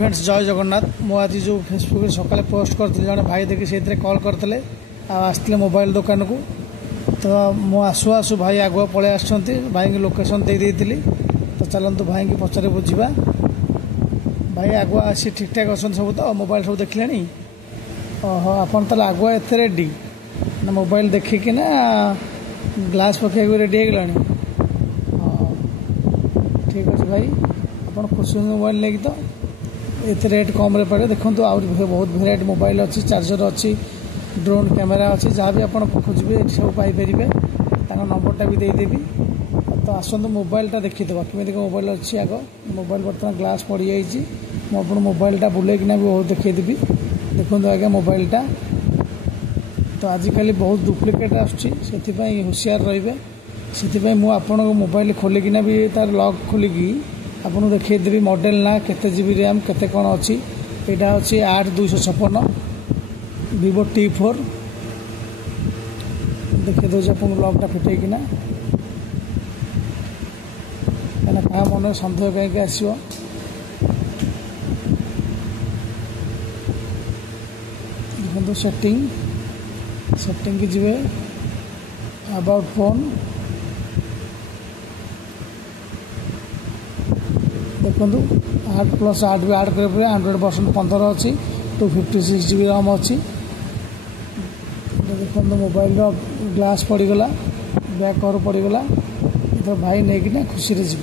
Friends जय जगन्नाथ। मु आज जो फेसबुक सकाले पोस्ट करते जड़े भाई देखी से कॉल करते आसते मोबाइल दुकान को। तो मु आसु आसु भाई आगुआ पलि आस भाई की लोकेशन दे देती। तो चलतु भाई की पचारे बुझा। भाई आगुआ आसी ठीक ठाक अच्छा सब। तो मोबाइल सब देख ले। ओहो आपन तो आगुआ एत रेडी ना मोबाइल देखिकिना ग्लास पकाई रेडी हो गला। ठीक अच्छे भाई आप खुशी मोबाइल लेकिन तो ये रेट कम रे पड़े। देखो बहुत भेराइट मोबाइल अच्छी, चार्जर अच्छी, ड्रोन कैमेरा अच्छी, जहाँ भी आप खोजे सब पाइपर। नंबरटा भी देदेवी। तो आसतु मोबाइलटा देखीदे केमी मोबाइल अच्छी। आग मोबाइल बर्तमान ग्लास पड़ जाइए। मुझे मोबाइलटा बुलेकिना भी बहुत देखीदेवी। देखो आज्ञा मोबाइलटा तो आजिकल बहुत डुप्लिकेट आसपाई होशियार रे। से मुझे मोबाइल खोलिकिना भी तार लॉक खोलिकी आपको देखीदेवी। मॉडल ना केते जीबी रैम केते कौन अच्छी। यहाँ अच्छी 8256 Vivo T4 देखी दे लॉकटा फिटेकिना क्या मन सन्देह कहीं आसो। देखो सेटिंग की जी अबाउट फोन। देखो 8+8 भी आड कर Android वर्जन 15 अच्छी 256 GB रैम अच्छी। देखो मोबाइल ग्लास पड़गला, बैक कवर पड़गला। तो भाई नहीं खुशी रे जी।